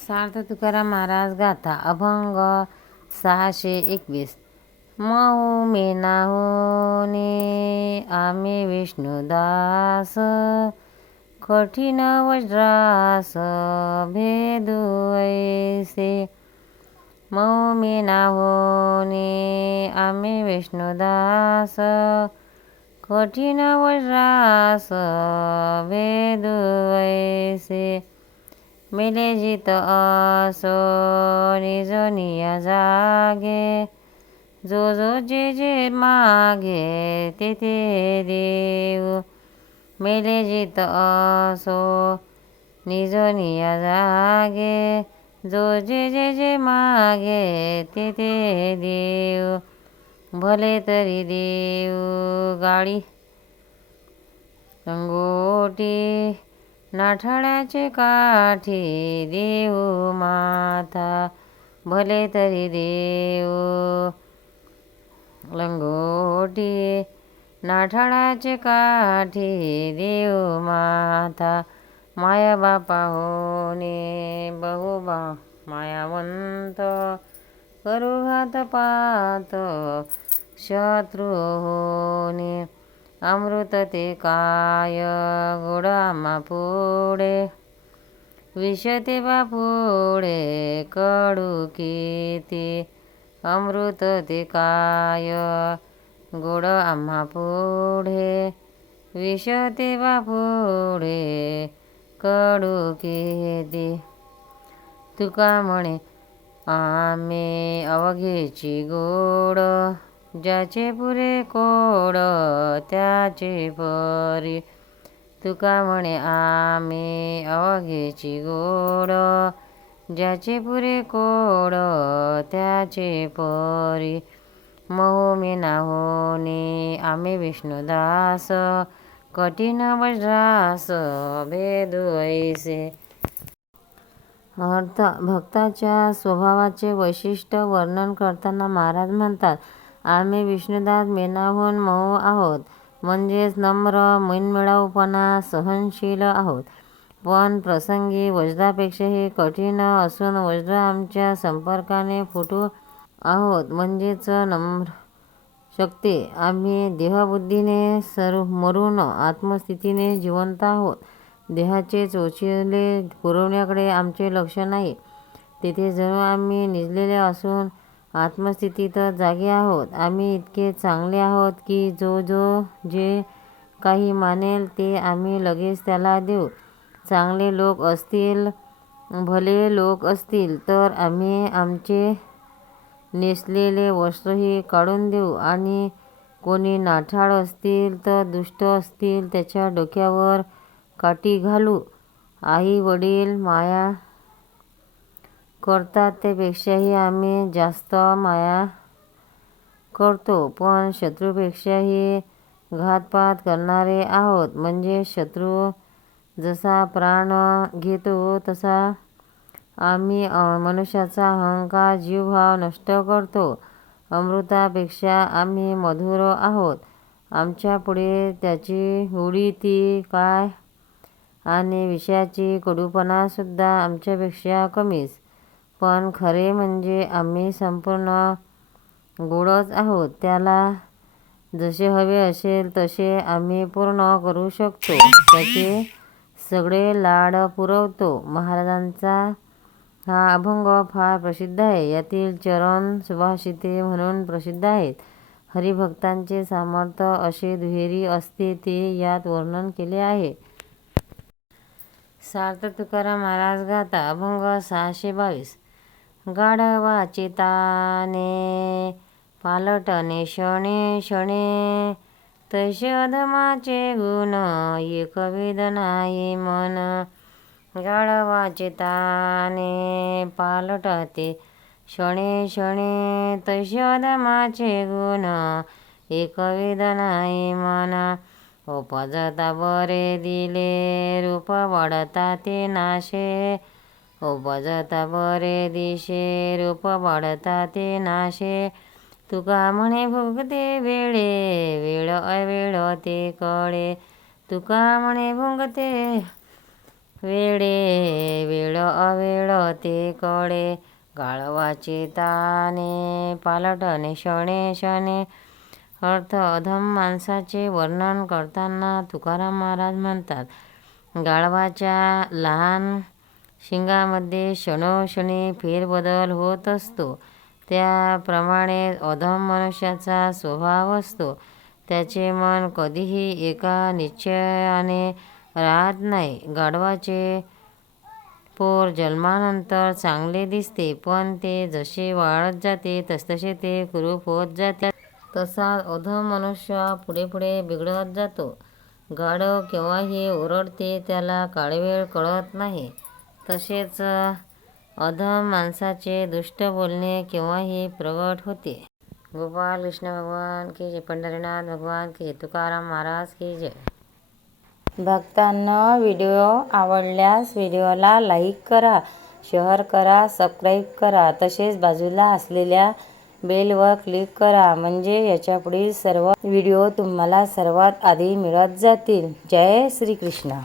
सार्थ तुकाराम महाराज गाथा अभंग सहाशे एकवीस. मऊ मेना होने आम्ही विष्णुदास. कठीण वज्रास भेदू ऐसे. मऊ मेना होने आम्ही विष्णुदास. कठीण वज्रास भेदू ऐसे. मिले जित असो निज निया जागे. जो जो जे जे मागे ते ते देव. मेले जित असो निज निया जागे. जो जे जे जे मागे ते ते देव. भले तरी देव गाडी रंगोटी. नाठाळ्याचे काठी देव माथा भले तरी देव लंगोटी नाठाळाचे काठी देव माथा माया बापा होणे बहुबा मायावंत करू घात पात शत्रू होणे अमृत ते काय गोड आम्हा पुढे विष ते बापुढे कडू किती अमृत ते काय गोड आम्हा पुढे विष ते बापुढे कडू किती तुका म्हणे आम्ही अवघेची गोड ज्याचे पुरे कोड त्याचे परी. तुका म्हणे आम्ही अवघेची गोड. ज्याचे पुरे कोड त्याचे परी. महो मेना आम्ही विष्णुदास. कठीण वज्रास भेद ऐसे अर्थ भक्ताच्या स्वभावाचे वैशिष्ट्य वर्णन करताना महाराज म्हणतात आम्ही विष्णुदास मेनाहून मऊ आहोत. म्हणजेच नम्र मनमिळाऊपणा सहनशील आहोत. पण प्रसंगी वज्रापेक्षाही कठीण असून वज्र आमच्या संपर्काने फुटू आहोत. म्हणजेच नम्र शक्ती. आम्ही देहबुद्धीने सर्व मरून आत्मस्थितीने जिवंत आहोत. देहाचे चोचिले पुरवण्याकडे आमचे लक्ष नाही. तेथे जणू आम्ही निजलेले असून आत्मस्थितीत जागे आहोत. आम्ही इतके चांगले आहोत की जो जो जे काही मानेल ते आम्ही लगेच त्याला देऊ. चांगले लोक असतील भले लोक असतील तर आम्ही आमचे नेसलेले वस्त्रही काढून देऊ. आणि कोणी नाठाळ असतील तर दुष्ट असतील त्याच्या डोक्यावर काठी घालू. आई वडील माया करतात त्यापेक्षाही आम्ही जास्त माया करतो पण शत्रूपेक्षाही घातपात करणारे आहोत. म्हणजे शत्रू जसा प्राण घेतो तसा आम्ही मनुष्याचा अहंकार जीवभाव नष्ट करतो. अमृतापेक्षा आम्ही मधुर आहोत. आमच्यापुढे त्याची उडी ती काय? आणि विषयाची कडूपणासुद्धा आमच्यापेक्षा कमीच. पण खरे म्हणजे आम्ही संपूर्ण गोडच आहोत. त्याला जसे हवे असेल तसे आम्ही पूर्ण करू शकतो. त्याचे सगळे लाड पुरवतो. महाराजांचा हा अभंग फार प्रसिद्ध आहे. यातील चरण सुभाषिते म्हणून प्रसिद्ध आहेत. हरिभक्तांचे सामर्थ्य असे दुहेरी असते ते यात वर्णन केले आहे. सार्थ तुकाराम महाराज गाथा अभंग सहाशे बावीस. गाढवा चिताने पालटणे क्षणे क्षणे. तसे अधमाचे गुण एक वेदनाये मन. गाढवा चिताने पालटते क्षणे क्षणे. तसे अधमाचे गुण एक वेदनाये मन. उपजता बरे दिले रूप वाढता ते नाशे. उपजत बरे दिशे रूप वाढता ते नाशे. तुका म्हणे भुंगते वेळे वेळ अवेळ ते कळे. तुका म्हणे भुंगते वेळे वेळ अवेळ ते कळे. गाळवाचे ताने पालटणे शणे शणे अर्थ अधम माणसाचे वर्णन करताना तुकाराम महाराज म्हणतात गाळवाच्या लहान शिंगामध्ये क्षणोक्षणी फेरबदल होत असतो. त्याप्रमाणे अधम मनुष्याचा स्वभाव असतो. त्याचे मन कधीही एका निश्चयाने राहत नाही. गाढवाचे पोर जन्मानंतर चांगले दिसते पण ते जसे वाढत जाते तसतसे ते कुरूप होत जाते. तसा अधम मनुष्य पुढे पुढे बिघडत जातो. गाढव केव्हाही ओरडते त्याला काळवेळ कळत नाही. तसेच अधम माणसाचे दुष्ट बोलणे केव्हाही प्रगट होते. गोपाल कृष्ण भगवान की जय. पंढरीनाथ भगवान की जय. तुकाराम महाराज की जय. भक्तांना व्हिडिओ आवडल्यास व्हिडिओला लाईक करा शेअर करा सबस्क्राईब करा. तसेच बाजूला असलेल्या बेलवर क्लिक करा म्हणजे याच्यापुढील सर्व व्हिडिओ तुम्हाला सर्वात आधी मिळत जातील. जय श्रीकृष्ण.